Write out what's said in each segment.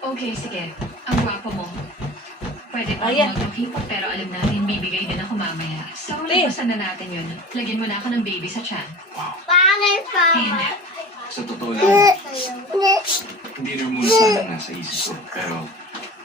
Okay, sige. Ang gwapo mo. Pwede pa ako mag-keep-up pero alam natin bibigay din ako mamaya. So, lagpasan na natin yun. Lagyan mo na ako ng baby sa tiyan. Pangit pa. Sa totoo lang, hindi na muna sana nasa isip ko. Pero,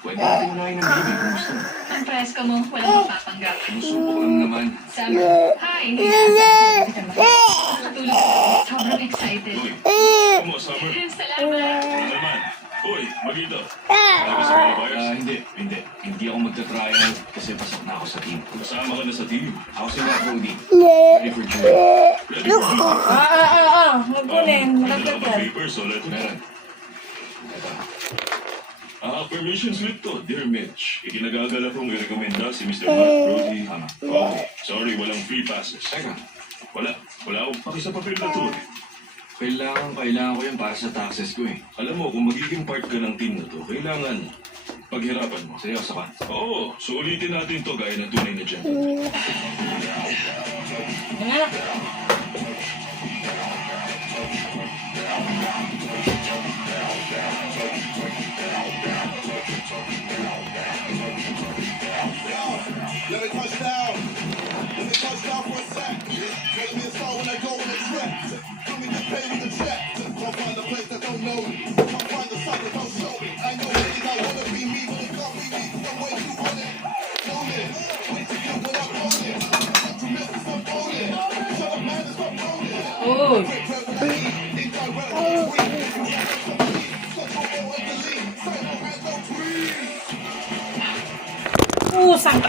pwede natin unahin ng baby kung gusto mo. Ang presko mo, walang mapapanggap. Gusto ko lang naman. Summer, hi! Nakatulog ako. Sobrang excited. Come on, Summer. Salamat! Ano naman? Uy, Magito. Sabi sa mga buyers, Hindi. Hindi ako magta-trial kasi pasok na ako sa team. kasama ka na sa team. Ako si Brody. Ready for training. Ready for me? Magkunin. Wala ka Magkunin. papers, so let's Meron. Ito. Permission slip to, Dear Mitch. Ikinagagala kong i-recommenda si Mr. Mark Brody. Tama. Okay, sorry, walang free passes. Teka, Wala akong paki sa papel na to. kailangan ko yan para sa taxes ko eh. Alam mo, kung magiging part ka ng team na to, kailangan paghirapan mo. Seryoso ka? Oo, so ulitin natin to gaya ng tunay na gentleman. Let me touch down. Let me touch down for a sec. Telling me a star when I go on a trip. Come and get paid with a check. Come find a place that don't know me. Come find the side that don't show me. I know it is I wanna be me, but it's not be me. The way you want it. Own it. Wait till you when I own it. Don't you miss it, so own it. Shut up, man, it's not own it. Oh. Sang...